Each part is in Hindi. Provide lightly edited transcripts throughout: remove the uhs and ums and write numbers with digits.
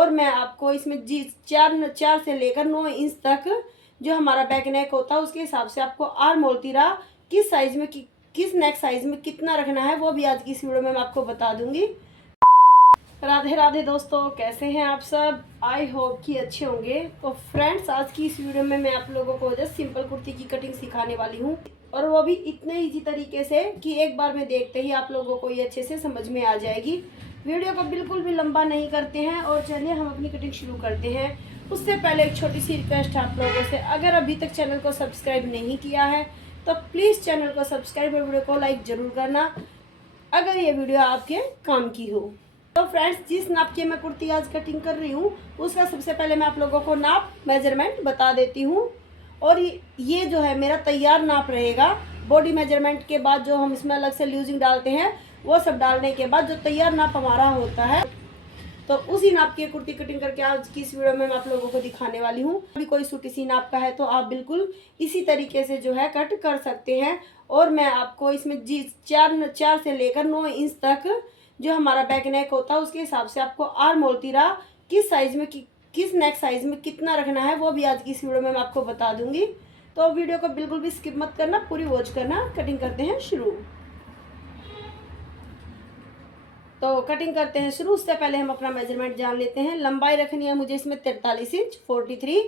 और मैं आपको इसमें जी 4 से लेकर 9 इंच तक जो हमारा बैक नेक होता है उसके हिसाब से आपको आर्म होल तीरा किस साइज में किस नेक साइज में कितना रखना है वो भी आज की इस वीडियो में मैं आपको बता दूंगी। राधे राधे दोस्तों, कैसे हैं आप सब? आई होप कि अच्छे होंगे। तो फ्रेंड्स, आज की इस वीडियो में मैं आप लोगों को जस्ट सिंपल कुर्ती की कटिंग सिखाने वाली हूँ, और वो भी इतने ईजी तरीके से कि एक बार में देखते ही आप लोगों को ये अच्छे से समझ में आ जाएगी। वीडियो को बिल्कुल भी लंबा नहीं करते हैं और चलिए हम अपनी कटिंग शुरू करते हैं। उससे पहले एक छोटी सी रिक्वेस्ट है आप लोगों से, अगर अभी तक चैनल को सब्सक्राइब नहीं किया है तो प्लीज़ चैनल को सब्सक्राइब और वीडियो को लाइक ज़रूर करना अगर ये वीडियो आपके काम की हो। तो फ्रेंड्स, जिस नाप की मैं कुर्ती आज कटिंग कर रही हूँ उसका सबसे पहले मैं आप लोगों को नाप मेजरमेंट बता देती हूँ। और ये जो है मेरा तैयार नाप रहेगा। बॉडी मेजरमेंट के बाद जो हम इसमें अलग से लूजिंग डालते हैं वो सब डालने के बाद जो तैयार नाप हमारा होता है, तो उसी नाप की कुर्ती कटिंग करके आज की इस वीडियो में मैं आप लोगों को दिखाने वाली हूँ। अभी कोई सूट इसी नाप का है तो आप बिल्कुल इसी तरीके से जो है कट कर सकते हैं। और मैं आपको इसमें जी 4 से लेकर 9 इंच तक जो हमारा बैक नेक होता है उसके हिसाब से आपको आर्म होल तीरा किस साइज में किस नेक साइज में कितना रखना है वो भी आज की इस वीडियो में मैं आपको बता दूंगी। तो वीडियो को बिल्कुल भी स्किप मत करना, पूरी वॉच करना। कटिंग करते हैं शुरू। तो कटिंग करते हैं शुरू। उससे पहले हम अपना मेजरमेंट जान लेते हैं। लंबाई रखनी है मुझे इसमें 43 इंच 43।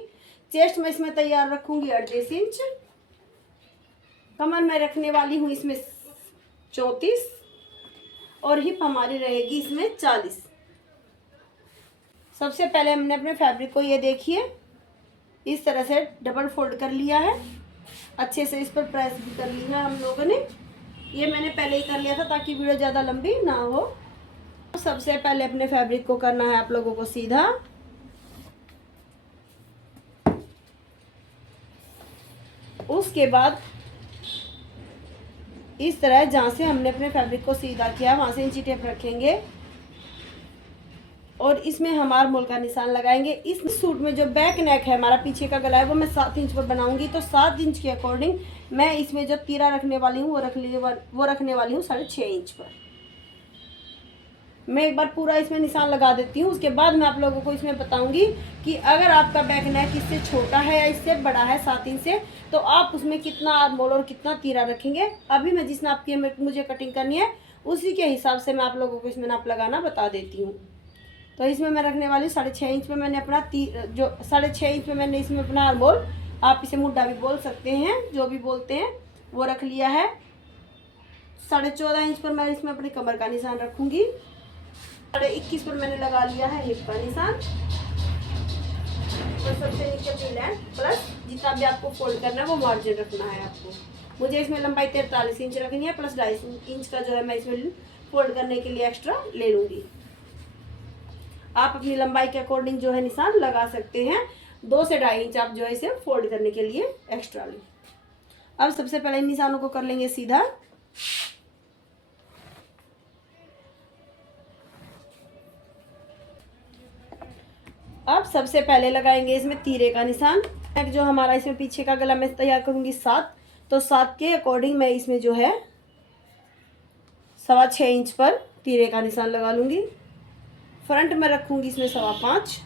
चेस्ट में इसमें तैयार रखूंगी 38 इंच। कमर में रखने वाली हूँ इसमें 34 और हिप हमारी रहेगी इसमें 40। सबसे पहले हमने अपने फैब्रिक को ये देखिए इस तरह से डबल फोल्ड कर लिया है। अच्छे से इस पर प्रेस भी कर लिया है हम लोगों ने। ये मैंने पहले ही कर लिया था ताकि वीडियो ज़्यादा लंबी ना हो। सबसे पहले अपने फैब्रिक को करना है आप लोगों को सीधा। उसके बाद इस तरह जहाँ से हमने अपने फैब्रिक को सीधा किया वहां से इंची टेप रखेंगे और इसमें हम आर्म होल का निशान लगाएंगे। इस सूट में जो बैक नेक है हमारा पीछे का गला है वो मैं 7 इंच पर बनाऊंगी। तो 7 इंच के अकॉर्डिंग मैं इसमें जो तीरा रखने वाली हूँ वो रखने वाली हूँ 6.5 इंच पर। मैं एक बार पूरा इसमें निशान लगा देती हूँ। उसके बाद मैं आप लोगों को इसमें बताऊंगी कि अगर आपका बैक नेक इससे छोटा है या इससे बड़ा है 7 इंच से तो आप उसमें कितना आर्म होल और कितना तीरा रखेंगे। अभी मैं जिस नाप की मुझे कटिंग करनी है उसी के हिसाब से मैं आप लोगों को इसमें नाप लगाना बता देती हूँ। तो इसमें मैं रखने वाली 6.5 इंच में मैंने अपना जो 6.5 इंच में मैंने इसमें अपना आर्म होल, आप इसे मुड्ढा भी बोल सकते हैं, जो भी बोलते हैं, वो रख लिया है। 14.5 इंच पर मैं इसमें अपनी कमर का निशान रखूंगी। 21 पर मैंने लगा लिया है हिप का निशान। और सबसे नीचे अपनी लेंथ प्लस जितना भी आपको फोल्ड करना है वो मार्जिन रखना है आपको। मुझे इसमें लंबाई 43 इंच रखनी है प्लस 2.5 इंच का जो है मैं इसमें फोल्ड करने के लिए एक्स्ट्रा ले लूँगी। आप अपनी लंबाई के अकॉर्डिंग जो है निशान लगा सकते हैं। 2 से 2.5 इंच आप जो है इसे फोल्ड करने के लिए एक्स्ट्रा लें। अब सबसे पहले इन निशानों को कर लेंगे सीधा। अब सबसे पहले लगाएंगे इसमें तीरे का निशान। जो हमारा इसमें पीछे का गला मैं तैयार करूंगी 7, तो 7 के अकॉर्डिंग मैं इसमें जो है 6.25 इंच पर तीरे का निशान लगा लूंगी। फ्रंट में रखूंगी इसमें 5.25।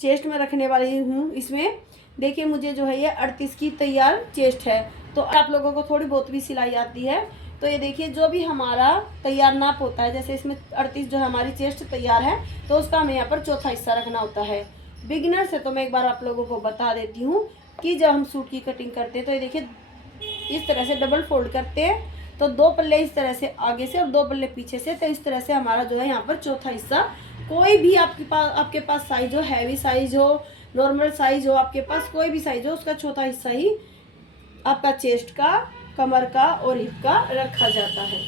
चेस्ट में रखने वाली हूँ इसमें, देखिए मुझे जो है ये 38 की तैयार चेस्ट है। तो आप लोगों को थोड़ी बहुत भी सिलाई आती है तो ये देखिए जो भी हमारा तैयार नाप होता है, जैसे इसमें 38 जो हमारी चेस्ट तैयार है तो उसका हमें यहाँ पर चौथा हिस्सा रखना होता है। बिगिनर से तो मैं एक बार आप लोगों को बता देती हूँ कि जब हम सूट की कटिंग करते हैं तो ये देखिए इस तरह से डबल फोल्ड करते हैं तो 2 पल्ले इस तरह से आगे से और 2 पल्ले पीछे से, तो इस तरह से हमारा जो है यहाँ पर चौथा हिस्सा, कोई भी आपके पास साइज हो, हैवी साइज हो, नॉर्मल साइज हो, आपके पास कोई भी साइज हो, उसका चौथा हिस्सा ही आपका चेस्ट का, कमर का और हिप का रखा जाता है।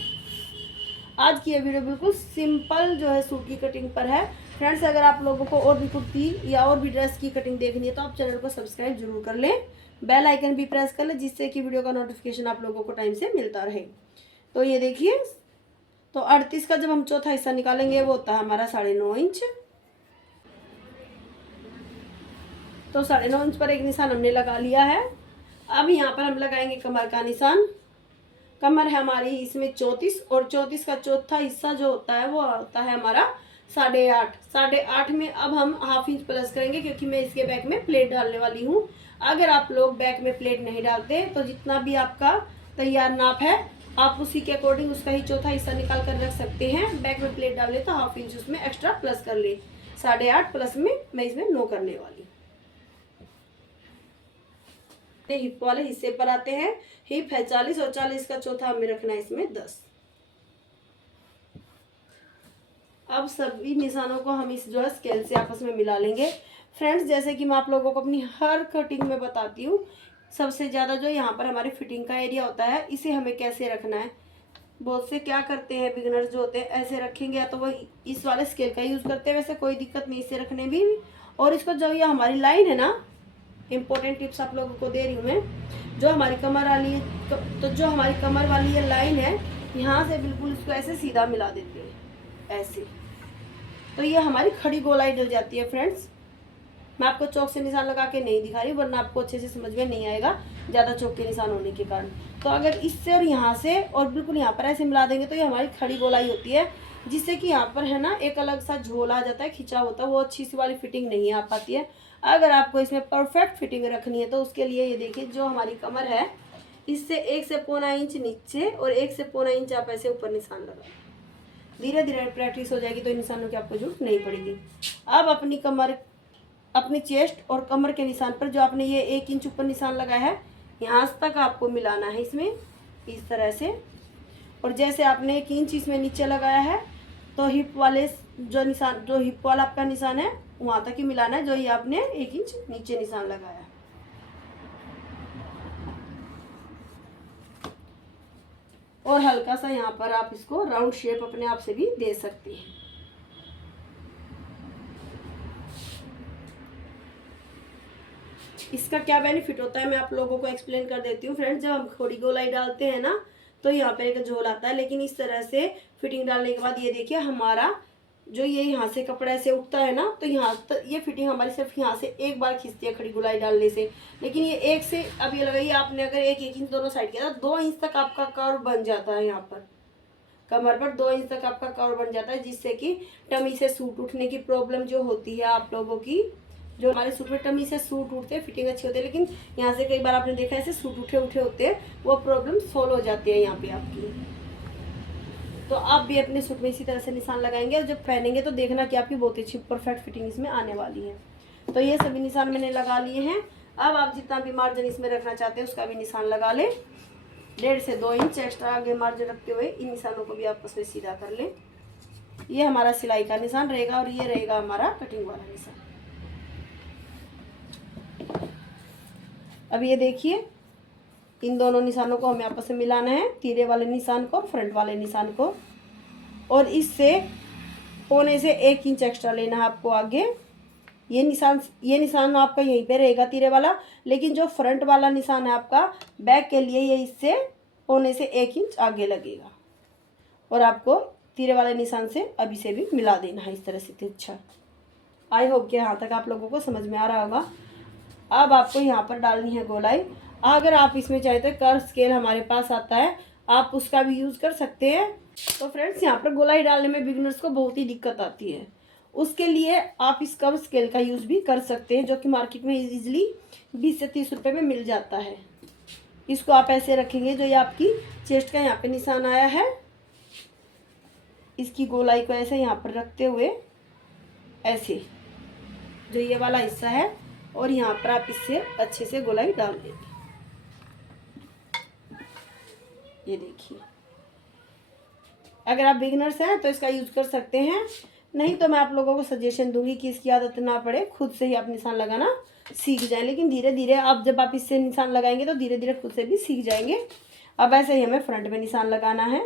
आज की ये वीडियो बिल्कुल सिंपल जो है सूट की कटिंग पर है। फ्रेंड्स, अगर आप लोगों को और भी कुर्ती या और भी ड्रेस की कटिंग देखनी है तो आप चैनल को सब्सक्राइब जरूर कर लें, बेल आइकन भी प्रेस कर लें जिससे कि वीडियो का नोटिफिकेशन आप लोगों को टाइम से मिलता रहे। तो ये देखिए, तो 38 का जब हम चौथा हिस्सा निकालेंगे वो होता है हमारा 9.5 इंच। तो 9.5 इंच पर एक निशान हमने लगा लिया है। अब यहाँ पर हम लगाएंगे कमर का निशान। कमर है हमारी इसमें 34 और 34 का चौथा हिस्सा जो होता है वो होता है हमारा 8.5। 8.5 में अब हम हाफ इंच प्लस करेंगे क्योंकि मैं इसके बैक में प्लेट डालने वाली हूँ। अगर आप लोग बैक में प्लेट नहीं डालते तो जितना भी आपका तैयार नाप है आप उसी के अकॉर्डिंग उसका ही चौथा हिस्सा निकाल कर रख सकते हैं। बैक में प्लेट डाल ले तो हाफ इंच उसमें एक्स्ट्रा प्लस कर ले। 8.5 प्लस में मैं इसमें 9 करने वाली हूँ। हिप वाले हिस्से पर आते हैं। हिप है 40 और 40 का चौथा हमें रखना है इसमें 10। अब सभी निशानों को हम इस जो है स्केल से आपस में मिला लेंगे। फ्रेंड्स, जैसे कि मैं आप लोगों को अपनी हर कटिंग में बताती हूँ, सबसे ज़्यादा जो यहाँ पर हमारी फिटिंग का एरिया होता है इसे हमें कैसे रखना है। बहुत से क्या करते हैं बिगिनर्स जो होते हैं, ऐसे रखेंगे या तो वो इस वाले स्केल का यूज़ करते हैं। वैसे कोई दिक्कत नहीं इसे रखने भी। और इसको जो ये हमारी लाइन है ना, इम्पोर्टेंट टिप्स आप लोगों को दे रही हूँ मैं। जो हमारी कमर वाली तो जो हमारी कमर वाली ये लाइन है, यहाँ से बिल्कुल इसको ऐसे सीधा मिला देते हैं ऐसे, तो ये हमारी खड़ी गोलाई डल जाती है। फ्रेंड्स, मैं आपको चौक से निशान लगा के नहीं दिखा रही वरना आपको अच्छे से समझ में नहीं आएगा ज़्यादा चौक के निशान होने के कारण। तो अगर इससे और यहाँ से और बिल्कुल यहाँ पर ऐसे मिला देंगे तो ये हमारी खड़ी गोलाई होती है, जिससे कि यहाँ पर है ना एक अलग सा झोला आ जाता है, खिंचा होता है, वो अच्छी सी वाली फिटिंग नहीं आ पाती है। अगर आपको इसमें परफेक्ट फिटिंग रखनी है तो उसके लिए ये देखिए, जो हमारी कमर है इससे 1 से पौना इंच नीचे और 1 से पौना इंच आप ऐसे ऊपर निशान लगाए। धीरे धीरे प्रैक्टिस हो जाएगी तो इन निशानों की आपको जरूरत नहीं पड़ेगी। अब अपनी कमर, अपनी चेस्ट और कमर के निशान पर जो आपने ये 1 इंच ऊपर निशान लगाया है, यहाँ तक आपको मिलाना है इसमें इस तरह से। और जैसे आपने 1 इंच इसमें नीचे लगाया है तो हिप वाले जो निशान, जो हिप वाला आपका निशान है वहाँ तक ही मिलाना है जो ये आपने 1 इंच नीचे निशान लगाया है। और हल्का सा यहाँ पर आप इसको राउंड शेप अपने आप से भी दे सकते हैं। इसका क्या बेनिफिट होता है मैं आप लोगों को एक्सप्लेन कर देती हूँ। फ्रेंड्स, जब हम खड़ी गोलाई डालते हैं ना तो यहाँ पे एक झोल आता है, लेकिन इस तरह से फिटिंग डालने के बाद ये देखिए हमारा जो ये यहाँ से कपड़ा ऐसे उठता है ना, तो यहाँ ये फिटिंग हमारी सिर्फ यहाँ से एक बार खींचती है खड़ी गोलाई डालने से। लेकिन ये एक से, अब ये लगाइए आपने अगर 1 इंच दोनों साइड किया तो 2 इंच तक आपका कर्व बन जाता है। यहाँ पर कमर पर 2 इंच तक आपका कर्व बन जाता है, जिससे कि टमी से सूट उठने की प्रॉब्लम जो होती है आप लोगों की, जो हमारे सूट में टमी से सूट उठते हैं, फिटिंग अच्छी होती है लेकिन यहाँ से कई बार आपने देखा है ऐसे सूट उठे उठे होते हैं, वो प्रॉब्लम सॉल्व हो जाती है यहाँ पे आपकी। तो आप भी अपने सूट में इसी तरह से निशान लगाएंगे और जब पहनेंगे तो देखना कि आपकी बहुत अच्छी परफेक्ट फिटिंग इसमें आने वाली है। तो ये सभी निशान मैंने लगा लिए हैं। अब आप जितना भी मार्जिन इसमें रखना चाहते हैं उसका भी निशान लगा लें। 1.5 से 2 इंच एक्स्ट्रा आगे मार्जिन रखते हुए इन निशानों को भी आपस में सीधा कर लें। ये हमारा सिलाई का निशान रहेगा और ये रहेगा हमारा कटिंग वाला निशान। अब ये देखिए, इन दोनों निशानों को हमें आपस में मिलाना है, तीरे वाले निशान को, फ्रंट वाले निशान को, और इससे पौने से 1 इंच एक्स्ट्रा लेना है आपको आगे। ये निशान आपका यहीं पे रहेगा तीरे वाला, लेकिन जो फ्रंट वाला निशान है आपका बैक के लिए, ये इससे पौने से 1 इंच आगे लगेगा और आपको तीरे वाले निशान से अभी से भी मिला देना है इस तरह से तिरछा। आई होप कि यहाँ तक आप लोगों को समझ में आ रहा होगा। अब आपको यहाँ पर डालनी है गोलाई। अगर आप इसमें चाहे तो कर्व स्केल हमारे पास आता है, आप उसका भी यूज़ कर सकते हैं। तो फ्रेंड्स, यहाँ पर गोलाई डालने में बिगिनर्स को बहुत ही दिक्कत आती है, उसके लिए आप इस कर्व स्केल का यूज़ भी कर सकते हैं, जो कि मार्केट में इजीली 20 से 30 रुपये में मिल जाता है। इसको आप ऐसे रखेंगे, जो ये आपकी चेस्ट का यहाँ पे निशान आया है, इसकी गोलाई को ऐसे यहाँ पर रखते हुए ऐसे जो ये वाला हिस्सा है, और यहाँ पर आप इससे अच्छे से गोलाई डाल देंगे। ये देखिए, अगर आप बिगिनर्स हैं तो इसका यूज़ कर सकते हैं, नहीं तो मैं आप लोगों को सजेशन दूंगी कि इसकी आदत ना पड़े, खुद से ही आप निशान लगाना सीख जाएं। लेकिन धीरे धीरे आप जब आप इससे निशान लगाएंगे तो धीरे धीरे खुद से भी सीख जाएंगे। अब ऐसे ही हमें फ्रंट में निशान लगाना है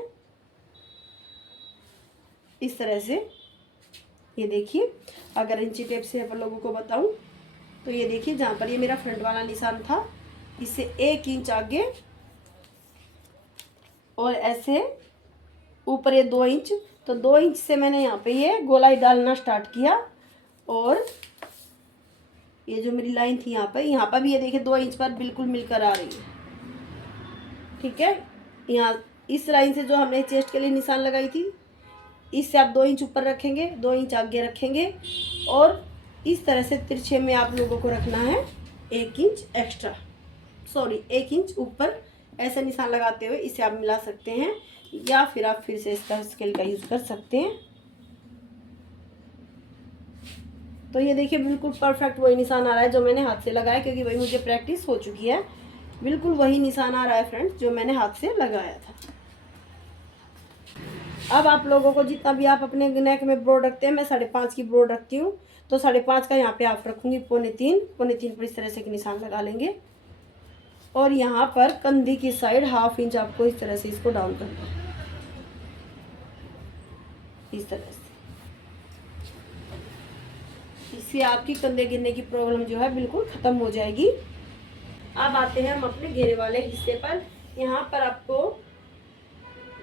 इस तरह से। ये देखिए, अगर इंची टेप से आप लोगों को बताऊं तो ये देखिए, जहाँ पर ये मेरा फ्रंट वाला निशान था इससे 1 इंच आगे और ऐसे ऊपर ये 2 इंच, तो 2 इंच से मैंने यहाँ पे ये गोलाई डालना स्टार्ट किया। और ये जो मेरी लाइन थी यहाँ पर भी ये देखिए 2 इंच पर बिल्कुल मिलकर आ रही है। ठीक है, यहाँ इस लाइन से जो हमने चेस्ट के लिए निशान लगाई थी, इससे आप 2 इंच ऊपर रखेंगे, 2 इंच आगे रखेंगे और इस तरह से तिरछे में आप लोगों को रखना है 1 इंच एक्स्ट्रा, सॉरी 1 इंच ऊपर। ऐसा निशान लगाते हुए इसे आप मिला सकते हैं या फिर आप फिर से इसका स्केल का यूज़ कर सकते हैं। तो ये देखिए बिल्कुल परफेक्ट वही निशान आ रहा है जो मैंने हाथ से लगाया, क्योंकि वही मुझे प्रैक्टिस हो चुकी है। बिल्कुल वही निशान आ रहा है फ्रेंड्स जो मैंने हाथ से लगाया था। अब आप लोगों को जितना भी आप अपने नेक में ब्रोड रखते हैं, मैं 5.5 की ब्रोड रखती हूँ, तो 5.5 का यहाँ पे आप रखूँगी 3.25 पर इस तरह से एक निशान लगा लेंगे। और यहाँ पर कंधी की साइड 1/2 इंच आपको इस तरह से इसको डाउन करना है, इस तरह से। इससे आपकी कंधे गिरने की प्रॉब्लम जो है बिल्कुल ख़त्म हो जाएगी। अब आते हैं हम अपने घेरे वाले हिस्से पर। यहाँ पर आपको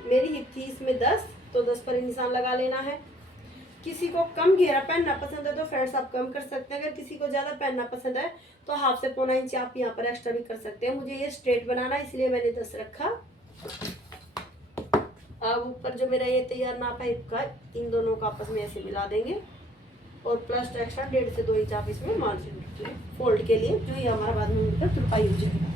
मेरी हिप थी इसमें 10, तो 10 पर निशान लगा लेना है। किसी को कम घेरा पहनना पसंद है तो फ्रेंड्स आप कम कर सकते हैं। अगर किसी को ज़्यादा पहनना पसंद है तो 1/2 से 1.25 इंच आप यहाँ पर एक्स्ट्रा भी कर सकते हैं। मुझे ये स्ट्रेट बनाना है इसलिए मैंने 10 रखा। अब ऊपर जो मेरा ये तैयार नाप है हिप का, इन दोनों को आपस में ऐसे मिला देंगे और प्लस एक्स्ट्रा 1.5 से 2 इंच आप इसमें मार्जिन रख लें फोल्ड के लिए, जो ये हमारा बाद में मिलकर तुरपाई हो जाएगी।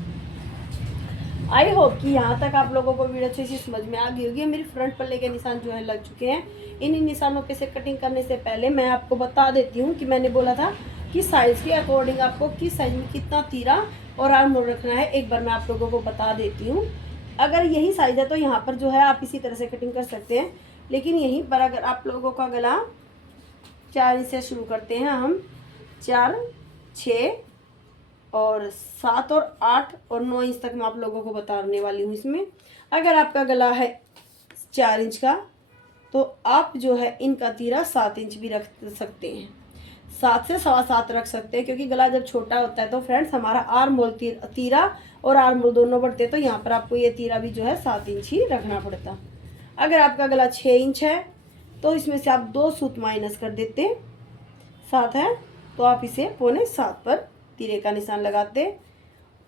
आई होप कि यहाँ तक आप लोगों को वीडियो अच्छे से समझ में आ गई होगी। मेरी फ्रंट पल्ले के निशान जो है लग चुके हैं। इन निशानों पे से कटिंग करने से पहले मैं आपको बता देती हूँ कि मैंने बोला था कि साइज़ के अकॉर्डिंग आपको किस साइज में कितना तीरा और आर्म होल रखना है। एक बार मैं आप लोगों को बता देती हूँ। अगर यही साइज़ है तो यहाँ पर जो है आप इसी तरह से कटिंग कर सकते हैं, लेकिन यहीं पर अगर आप लोगों का गला 4 इंच से शुरू करते हैं हम, 4, 6 और 7 और 8 और 9 इंच तक मैं आप लोगों को बताने वाली हूँ इसमें। अगर आपका गला है 4 इंच का तो आप जो है इनका तीरा 7 इंच भी रख सकते हैं, 7 से 7.25 रख सकते हैं, क्योंकि गला जब छोटा होता है तो फ्रेंड्स हमारा आर्म होल तीरा और आर्म होल दोनों बढ़ते हैं, तो यहाँ पर आपको ये तीरा भी जो है 7 इंच ही रखना पड़ता। अगर आपका गला 6 इंच है तो इसमें से आप 2 सूत माइनस कर देते, 7 है तो आप इसे 6.25 पर तीरे का निशान लगाते।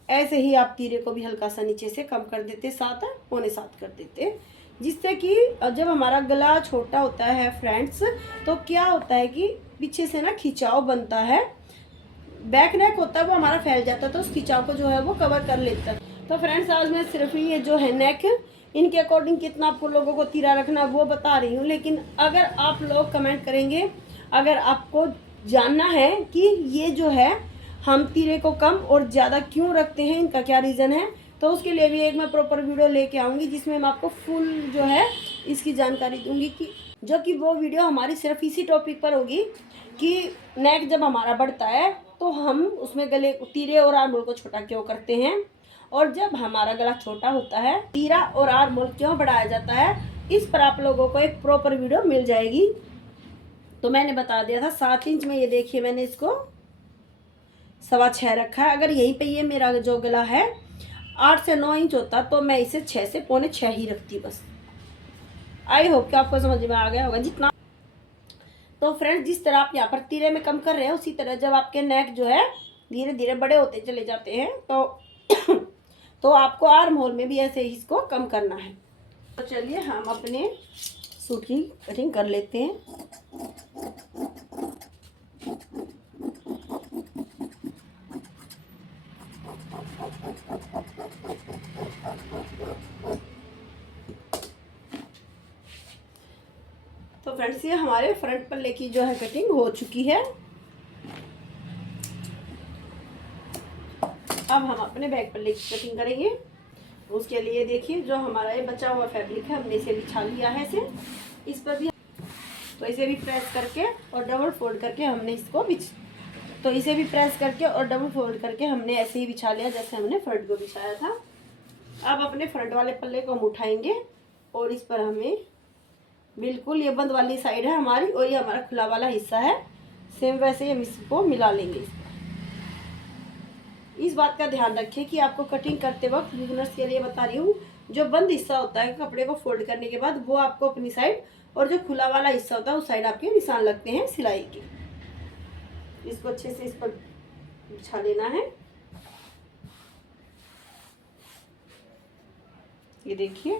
ऐसे ही आप तीरे को भी हल्का सा नीचे से कम कर देते, 7 है 6.25 कर देते, जिससे कि जब हमारा गला छोटा होता है फ्रेंड्स तो क्या होता है कि पीछे से ना खिंचाव बनता है, बैक नेक होता है वो हमारा फैल जाता है, तो उस खिंचाव को जो है वो कवर कर लेता है। तो फ्रेंड्स आज मैं सिर्फ ये जो है नेक इनके अकॉर्डिंग कितना आपको लोगों को तीरा रखना वो बता रही हूँ। लेकिन अगर आप लोग कमेंट करेंगे, अगर आपको जानना है कि ये जो है हम तीरे को कम और ज़्यादा क्यों रखते हैं, इनका क्या रीज़न है, तो उसके लिए भी एक मैं प्रॉपर वीडियो लेके आऊँगी जिसमें मैं आपको फुल जो है इसकी जानकारी दूँगी, कि जो कि वो वीडियो हमारी सिर्फ इसी टॉपिक पर होगी कि नेक जब हमारा बढ़ता है तो हम उसमें गले तीरे और आर्म होल को छोटा क्यों करते हैं, और जब हमारा गला छोटा होता है तीरा और आर्म होल क्यों बढ़ाया जाता है। इस पर आप लोगों को एक प्रॉपर वीडियो मिल जाएगी। तो मैंने बता दिया था 7 इंच में, ये देखिए मैंने इसको 6.25 रखा है। अगर यहीं पे ये मेरा जो गला है 8 से 9 इंच होता तो मैं इसे 6 से 6.25 ही रखती बस। आई होप कि आपको समझ में आ गया होगा जितना। तो फ्रेंड्स जिस तरह आप यहाँ पर तीरे में कम कर रहे हैं, उसी तरह जब आपके नेक जो है धीरे धीरे बड़े होते चले जाते हैं तो आपको आर्म होल में भी ऐसे ही इसको कम करना है। तो चलिए हम अपने सूट की कटिंग कर लेते हैं। तो फ्रेंड्स ये हमारे फ्रंट पल्ले की जो है कटिंग हो चुकी है। अब हम अपने बैक पल्ले की कटिंग करेंगे। उसके लिए देखिए जो हमारा ये बचा हुआ फैब्रिक है हमने इसे बिछा लिया है, इस पर भी तो इसे भी प्रेस करके और डबल फोल्ड करके हमने इसको इसे भी प्रेस करके और डबल फोल्ड करके हमने ऐसे ही बिछा लिया जैसे हमने फ्रंट को बिछाया था। अब अपने फ्रंट वाले पल्ले को हम उठाएंगे और इस पर हमें बिल्कुल ये बंद वाली साइड है हमारी और ये हमारा खुला वाला हिस्सा है, सेम वैसे ही हम इसको मिला लेंगे। इस बात का ध्यान रखें कि आपको कटिंग करते वक्त बिगिनर्स के लिए बता रही हूँ, जो बंद हिस्सा होता है कपड़े को फोल्ड करने के बाद वो आपको अपनी साइड, और जो खुला वाला हिस्सा होता है उस साइड आपके निशान लगते हैं सिलाई के। इसको अच्छे से इस पर बिछा लेना है। ये देखिए।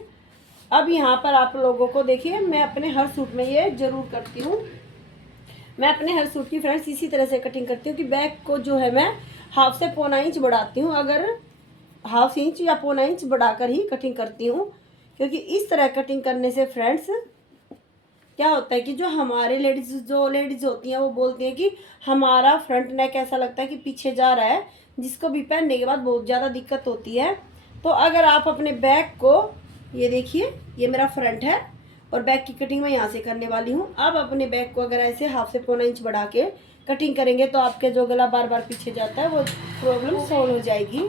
अब यहाँ पर आप लोगों को देखिए, मैं अपने हर सूट में ये जरूर करती हूँ, मैं अपने हर सूट की फ्रेंड्स इसी तरह से कटिंग करती हूँ कि बैक को जो है मैं हाफ से पौना इंच बढ़ाती हूँ, अगर हाफ इंच या पौना इंच बढ़ाकर ही कटिंग करती हूँ। क्योंकि इस तरह कटिंग करने से फ्रेंड्स क्या होता है कि जो हमारे लेडीज़ होती हैं वो बोलती हैं कि हमारा फ्रंट नेक ऐसा लगता है कि पीछे जा रहा है, जिसको भी पहनने के बाद बहुत ज़्यादा दिक्कत होती है। तो अगर आप अपने बैक को, ये देखिए ये मेरा फ्रंट है और बैक की कटिंग मैं यहाँ से करने वाली हूँ। अब अपने बैक को अगर ऐसे हाफ से पौना इंच बढ़ा के कटिंग करेंगे तो आपके जो गला बार बार पीछे जाता है वो प्रॉब्लम सॉल्व हो जाएगी।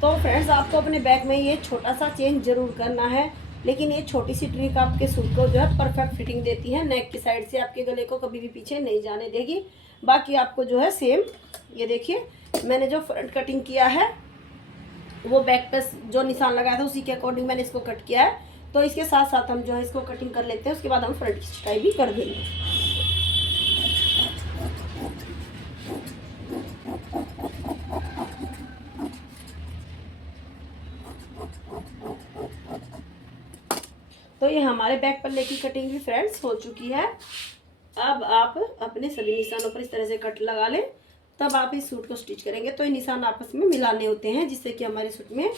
तो फ्रेंड्स आपको अपने बैक में ये छोटा सा चेंज जरूर करना है, लेकिन ये छोटी सी ट्रिक आपके सूट को जो है परफेक्ट फिटिंग देती है, नेक की साइड से आपके गले को कभी भी पीछे नहीं जाने देगी। बाकी आपको जो है सेम, ये देखिए मैंने जो फ्रंट कटिंग किया है वो बैक पे जो निशान लगाया था उसी के अकॉर्डिंग मैंने इसको कट किया है। तो इसके साथ साथ हम जो है इसको कटिंग कर लेते हैं, उसके बाद हम फ्रंट की सिलाई भी कर देंगे। तो ये हमारे बैक पल्ले की कटिंग भी फ्रेंड्स हो चुकी है। अब आप अपने सभी निशानों पर इस तरह से कट लगा लें, तब आप इस सूट को स्टिच करेंगे। तो ये निशान आपस में मिलाने होते हैं जिससे कि हमारे सूट में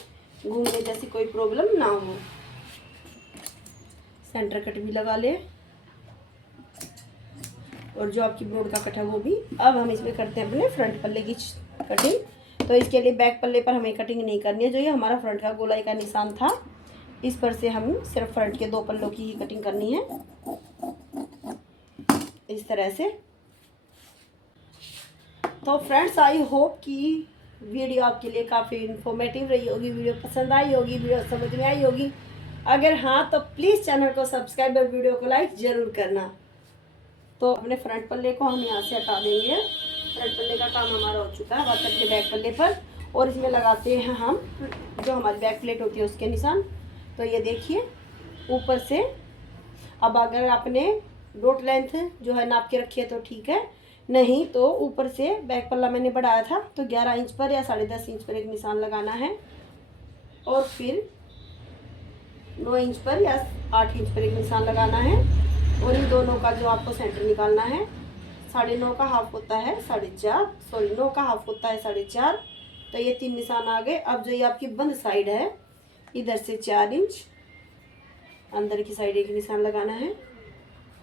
घूमने जैसी कोई प्रॉब्लम ना हो। सेंटर कट भी लगा ले और जो आपकी ब्रोड का कट है वो भी। अब हम इसमें करते हैं अपने फ्रंट पल्ले की कटिंग। तो इसके लिए बैक पल्ले पर हमें कटिंग नहीं करनी है, जो ये हमारा फ्रंट का गोलाई का निशान था इस पर से हम सिर्फ फ्रंट के 2 पल्लों की ही कटिंग करनी है इस तरह से। तो फ्रेंड्स आई होप कि वीडियो आपके लिए काफ़ी इन्फॉर्मेटिव रही होगी, वीडियो पसंद आई होगी, वीडियो समझ में आई होगी। अगर हाँ तो प्लीज़ चैनल को सब्सक्राइब और वीडियो को लाइक ज़रूर करना। तो अपने फ्रंट पल्ले को हम यहाँ से हटा देंगे। फ्रंट पल्ले का काम हमारा हो चुका है, बात करके बैक पल्ले पर, और इसमें लगाते हैं हम जो हमारी बैक प्लेट होती है उसके निशान। तो ये देखिए ऊपर से, अब अगर आपने डॉट लेंथ जो है नाप के रखी है तो ठीक है, नहीं तो ऊपर से बैक पल्ला मैंने बढ़ाया था तो 11 इंच पर या 10.5 इंच पर एक निशान लगाना है, और फिर 9 इंच पर या 8 इंच पर एक निशान लगाना है। और इन दोनों का जो आपको सेंटर निकालना है, 9.5 का हाफ होता है 4.5, सॉरी 9 का हाफ होता है 4.5। तो ये 3 निशान आ गए। अब जो ये आपकी बंद साइड है इधर से 4 इंच अंदर की साइड एक निशान लगाना है।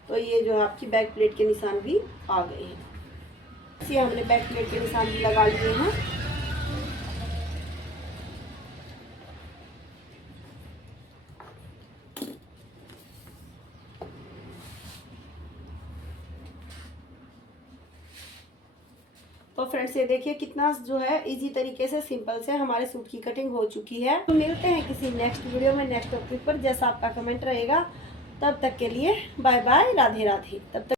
तो ये जो आपकी बैक प्लेट के निशान भी आ गए हैं। इसे हमने बैक प्लेट के निशान भी लगा लिए हैं। तो फ्रेंड्स ये देखिए कितना जो है इजी तरीके से सिंपल से हमारे सूट की कटिंग हो चुकी है। तो मिलते हैं किसी नेक्स्ट वीडियो में नेक्स्ट टॉपिक पर, जैसा आपका कमेंट रहेगा। तब तक के लिए बाय बाय, राधे राधे। तब तक